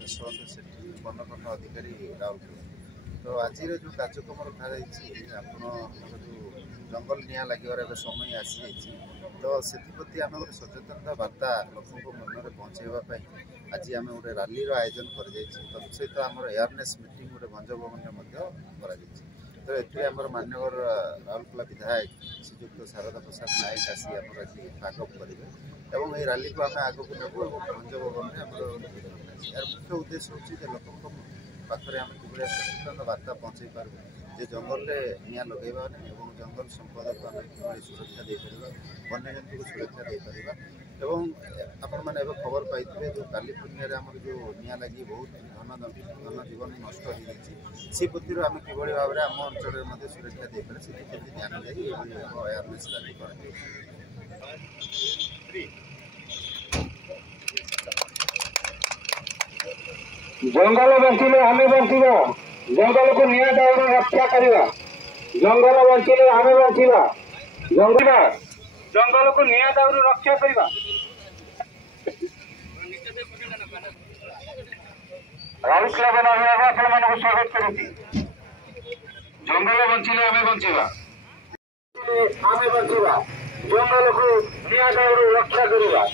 ଯଶୋବନ୍ତ ସେଠୀ ବନପଠ ଅଧିकारी ରାଉରକେଲା। ତ ଆଜିର ଯେଉଁ କାର୍ଯ୍ୟକ୍ରମ ରଖାଯାଇଛି ଆପଣଙ୍କର ଯେଉଁ ଜଙ୍ଗଲ ନିଆଁ ଲାଗିବାର ଏବେ ସମୟ ଆସିଯାଇଛି, ତ ସେଥିପ୍ରତି ଆମେ ଗୋଟେ ସଚେତନତା ବାର୍ତ୍ତା ଲୋକଙ୍କ ମନରେ ପହଞ୍ଚାଇବା ପାଇଁ ଆଜି ଆମେ ଗୋଟେ ରାଲିର ଆୟୋଜନ କରାଯାଇଛି। ତତ୍ସହିତ ଆମର ଏୟାରନେସ୍ ମିଟିଂ ଗୋଟେ ଭଞ୍ଜ ଭବନରେ ମଧ୍ୟ କରାଯାଇଛି। ତ ଏଥିରେ ଆମର ମାନ୍ୟବର ରାଉରକେଲା ବିଧାୟକ ଶ୍ରୀଯୁକ୍ତ ଶାରଦା ପ୍ରସାଦ ନାୟକ ଆସି ଆମର ଆଜି ଭାଗ କରିବେ ଏବଂ ଏହି ରାଲିକୁ ଆମେ ଆଗକୁ ନେବୁ ଏବଂ ଭଞ୍ଜ ଭବନରେ ଆମର ଏହାର ମୁଖ୍ୟ ଉଦ୍ଦେଶ୍ୟ ହେଉଛି ଯେ ଲୋକଙ୍କ ପାଖରେ ଆମେ କିଭଳି ସଚେତନ ବାର୍ତ୍ତା ପହଞ୍ଚାଇ ପାରିବୁ ଯେ ଜଙ୍ଗଲରେ ନିଆଁ ଲଗାଇବା ନାହିଁ ଏବଂ ଜଙ୍ଗଲ ସମ୍ପଦକୁ ଆମେ କିଭଳି ସୁରକ୍ଷା ଦେଇପାରିବା, ବନ୍ୟଜନ୍ତୁକୁ ସୁରକ୍ଷା ଦେଇପାରିବା। ଏବଂ ଆପଣମାନେ ଏବେ ଖବର ପାଇଥିବେ ଯେଉଁ କାଲିଫର୍ଣ୍ଣିଆରେ ଆମର ଯେଉଁ ନିଆଁ ଲାଗି ବହୁତ ଧନ ଜୀବନ ନଷ୍ଟ ହୋଇଯାଇଛି, ସେ ପ୍ରତିରୁ ଆମେ କିଭଳି ଭାବରେ ଆମ ଅଞ୍ଚଳରେ ମଧ୍ୟ ସୁରକ୍ଷା ଦେଇପାରିବା ସେଥିପ୍ରତି ଧ୍ୟାନ ଦେଇ ଏଭଳି ଆୱାରନେସ୍ ରାଲି କରାଯାଉଛି। जंगल बंचिले आमे बंचिबा, जंगल को निया दाउर रक्षा करिबा। जंगल बंचिले आमे बंचिबा, जंगल को निया दाउर रक्षा करिबा। राउरकेला बना आपण मानक स्वागत करूची। जंगल बंचिले आमे बंचिबा, जंगल को निया दाउर रक्षा करिबा।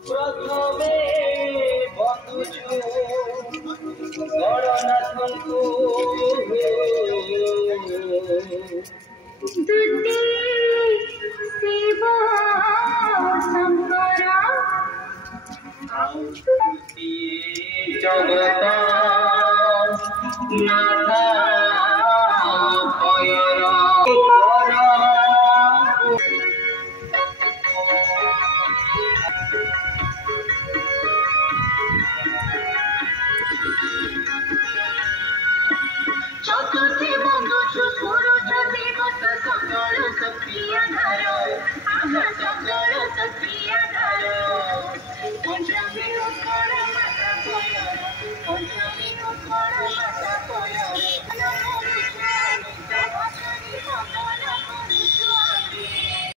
प्रथमे बंधुछु गणनाथंकु दुते शिव शंकर जगत नाथ